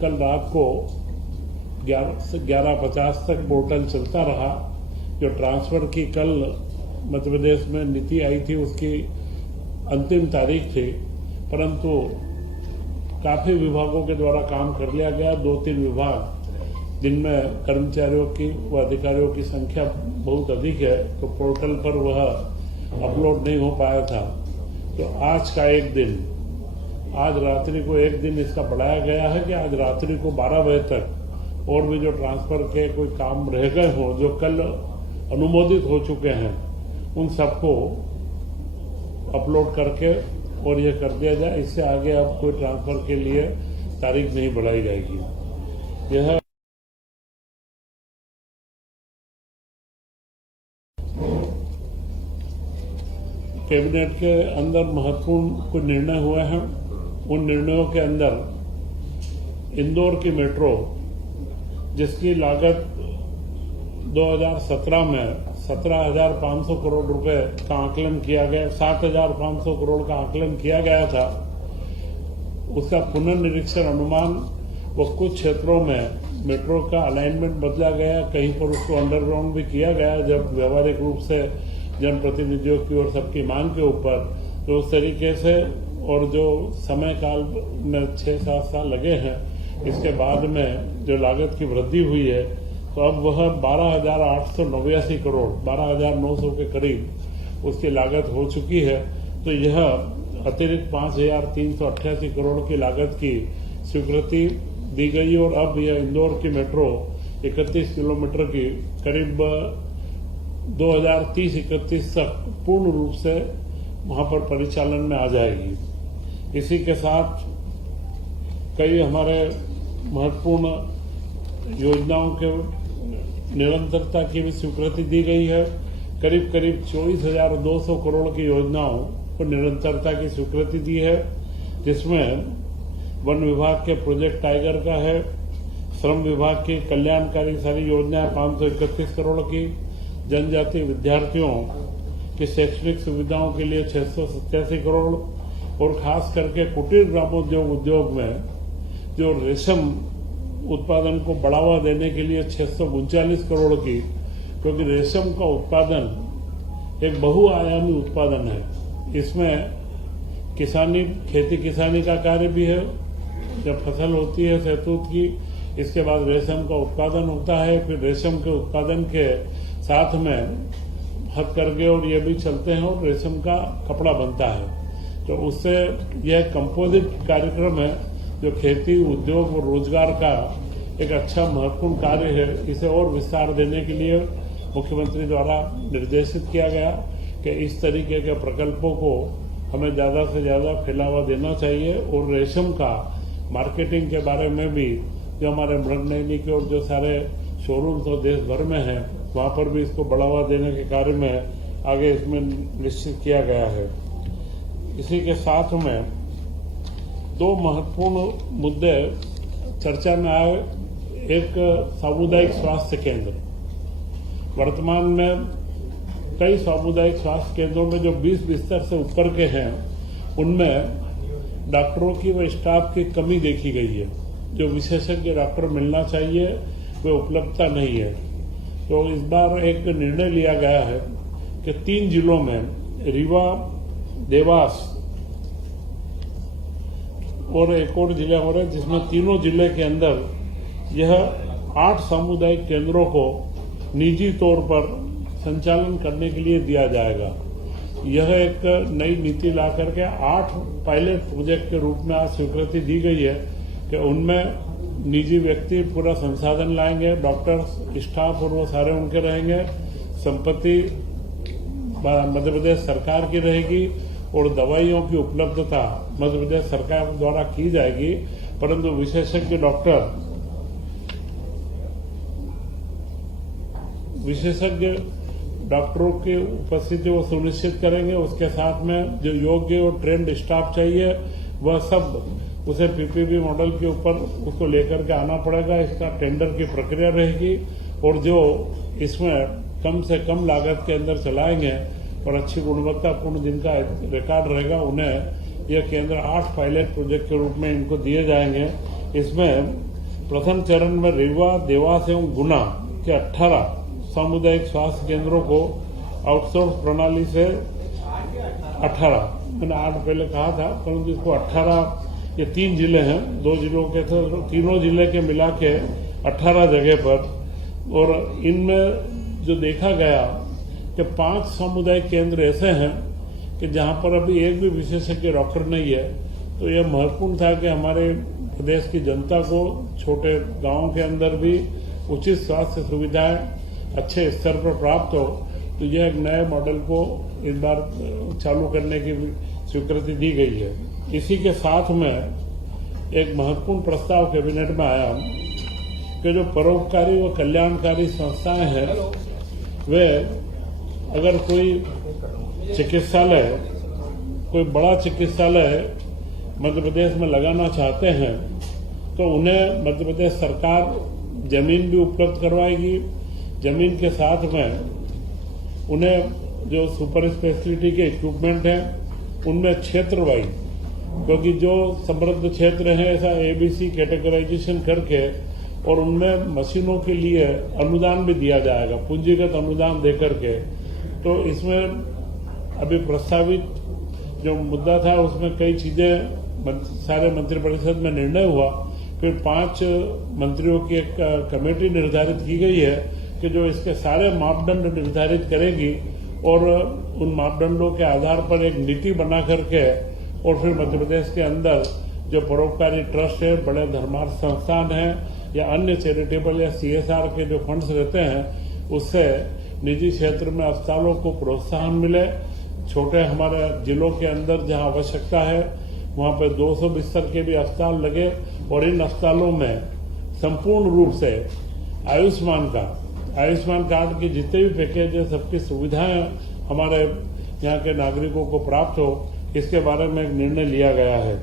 कल रात को 11:50 तक पोर्टल चलता रहा। जो ट्रांसफर की कल मध्य प्रदेश में नीति आई थी उसकी अंतिम तारीख थी, परंतु काफी विभागों के द्वारा काम कर लिया गया। 2-3 विभाग जिनमें कर्मचारियों की व अधिकारियों की संख्या बहुत अधिक है, तो पोर्टल पर वह अपलोड नहीं हो पाया था। तो आज का एक दिन, आज रात्रि को एक दिन इसका बढ़ाया गया है कि आज रात्रि को 12 बजे तक और भी जो ट्रांसफर के कोई काम रह गए हों, जो कल अनुमोदित हो चुके हैं, उन सबको अपलोड करके और ये कर दिया जाए। इससे आगे अब कोई ट्रांसफर के लिए तारीख नहीं बढ़ाई जाएगी। यह कैबिनेट के अंदर महत्वपूर्ण कुछ निर्णय हुए हैं। उन निर्णयों के अंदर इंदौर की मेट्रो, जिसकी लागत 2017 में 17,500 करोड़ रुपए का आकलन किया गया, 7,500 करोड़ का आकलन किया गया था, उसका पुनर्निरीक्षण अनुमान व कुछ क्षेत्रों में मेट्रो का अलाइनमेंट बदला गया, कहीं पर उसको अंडरग्राउंड भी किया गया जब व्यवहारिक रूप से जनप्रतिनिधियों की और सबकी मांग के ऊपर। तो उस तरीके से और जो समय काल में 6-7 साल लगे हैं, इसके बाद में जो लागत की वृद्धि हुई है, तो अब वह 12,889 करोड़ 12,900 के करीब उसकी लागत हो चुकी है। तो यह अतिरिक्त 5,388 करोड़ की लागत की स्वीकृति दी गई और अब यह इंदौर की मेट्रो 31 किलोमीटर की करीब 2030-31 तक पूर्ण रूप से वहां पर परिचालन में आ जाएगी। इसी के साथ कई हमारे महत्वपूर्ण योजनाओं के निरंतरता की भी स्वीकृति दी गई है। करीब 24,200 करोड़ की योजनाओं को निरंतरता की स्वीकृति दी है, जिसमें वन विभाग के प्रोजेक्ट टाइगर का है, श्रम विभाग की कल्याणकारी सारी योजनाएं 531 करोड़ की, जनजातीय विद्यार्थियों की शैक्षणिक सुविधाओं के लिए 687 करोड़ और खास करके कुटीर ग्रामोद्योग उद्योग में जो रेशम उत्पादन को बढ़ावा देने के लिए 639 करोड़ की, क्योंकि रेशम का उत्पादन एक बहुआयामी उत्पादन है। इसमें किसानी, खेती किसानी का कार्य भी है। जब फसल होती है शहतूत की, इसके बाद रेशम का उत्पादन होता है, फिर रेशम के उत्पादन के साथ में हथकरघे और ये भी चलते हैं और रेशम का कपड़ा बनता है। तो उससे यह कंपोजिट कार्यक्रम है जो खेती, उद्योग और रोजगार का एक अच्छा महत्वपूर्ण कार्य है। इसे और विस्तार देने के लिए मुख्यमंत्री द्वारा निर्देशित किया गया कि इस तरीके के प्रकल्पों को हमें ज्यादा से ज्यादा फैलावा देना चाहिए और रेशम का मार्केटिंग के बारे में भी जो हमारे मृगनयनी के और जो सारे शोरूम्स और देश भर में हैं, वहां पर भी इसको बढ़ावा देने के कार्य में आगे इसमें निश्चित किया गया है। इसी के साथ में 2 महत्वपूर्ण मुद्दे चर्चा में आए। एक सामुदायिक स्वास्थ्य केंद्र, वर्तमान में कई सामुदायिक स्वास्थ्य केंद्रों में जो 20 बिस्तर से ऊपर के हैं, उनमें डॉक्टरों की व स्टाफ की कमी देखी गई है। जो विशेषज्ञ डॉक्टर मिलना चाहिए वे उपलब्धता नहीं है। तो इस बार एक निर्णय लिया गया है कि 3 जिलों में, रीवा, देवास और एक और जिला हो रहा है, जिसमें तीनों जिले के अंदर यह 8 सामुदायिक केंद्रों को निजी तौर पर संचालन करने के लिए दिया जाएगा। यह एक नई नीति ला करके 8 पायलट प्रोजेक्ट के रूप में आज स्वीकृति दी गई है कि उनमें निजी व्यक्ति पूरा संसाधन लाएंगे, डॉक्टर्स, स्टाफ और वो सारे उनके रहेंगे। संपत्ति मध्य प्रदेश सरकार की रहेगी और दवाइयों की उपलब्धता मध्य प्रदेश सरकार द्वारा की जाएगी, परंतु विशेषज्ञ डॉक्टरों की उपस्थिति वो सुनिश्चित करेंगे। उसके साथ में जो योग्य और ट्रेंड स्टाफ चाहिए वह सब उसे पीपीपी मॉडल के ऊपर उसको लेकर के आना पड़ेगा। इसका टेंडर की प्रक्रिया रहेगी और जो इसमें कम से कम लागत के अंदर चलाएंगे और अच्छी गुणवत्तापूर्ण जिनका रिकॉर्ड रहेगा, उन्हें यह केंद्र 8 पायलट प्रोजेक्ट के रूप में इनको दिए जाएंगे। इसमें प्रथम चरण में रीवा, देवास एवं गुना के 18 सामुदायिक स्वास्थ्य केंद्रों को आउटसोर्स प्रणाली से 18, मैंने 8 पहले कहा था, परंतु इसको 18, ये 3 जिले हैं, 2 जिलों के थे, तीनों जिले के मिला के 18 जगह पर। और इनमें जो देखा गया कि 5 सामुदायिक केंद्र ऐसे हैं कि जहां पर अभी एक भी विशेषज्ञ डॉक्टर नहीं है। तो यह महत्वपूर्ण था कि हमारे प्रदेश की जनता को छोटे गांवों के अंदर भी उचित स्वास्थ्य सुविधाएं अच्छे स्तर पर प्राप्त हो। तो यह एक नए मॉडल को इस बार चालू करने की स्वीकृति दी गई है। इसी के साथ में एक महत्वपूर्ण प्रस्ताव कैबिनेट में आया कि जो परोपकारी व कल्याणकारी संस्थाएं हैं, वे अगर कोई चिकित्सालय, कोई बड़ा चिकित्सालय मध्य प्रदेश में लगाना चाहते हैं तो उन्हें मध्य प्रदेश सरकार जमीन भी उपलब्ध करवाएगी। जमीन के साथ में उन्हें जो सुपर स्पेशलिटी के इक्विपमेंट हैं उनमें क्षेत्र वाइज, क्योंकि जो समृद्ध क्षेत्र है ऐसा ABC कैटेगराइजेशन करके और उनमें मशीनों के लिए अनुदान भी दिया जाएगा, पूंजीगत अनुदान देकर के। तो इसमें अभी प्रस्तावित जो मुद्दा था उसमें कई चीजें सारे मंत्रिपरिषद में निर्णय हुआ। फिर 5 मंत्रियों की एक कमेटी निर्धारित की गई है कि जो इसके सारे मापदंड निर्धारित करेगी और उन मापदंडों के आधार पर एक नीति बना करके और फिर मध्य प्रदेश के अंदर जो परोपकारी ट्रस्ट है, बड़े धर्मार्थ संस्थान हैं या अन्य चैरिटेबल या CSR के जो फंड्स रहते हैं, उससे निजी क्षेत्र में अस्पतालों को प्रोत्साहन मिले। छोटे हमारे जिलों के अंदर जहां आवश्यकता है वहां पर 200 बिस्तर के भी अस्पताल लगे और इन अस्पतालों में संपूर्ण रूप से आयुष्मान कार्ड की जितने भी पैकेज है, सबकी सुविधाएं हमारे यहाँ के नागरिकों को प्राप्त हो, इसके बारे में एक निर्णय लिया गया है।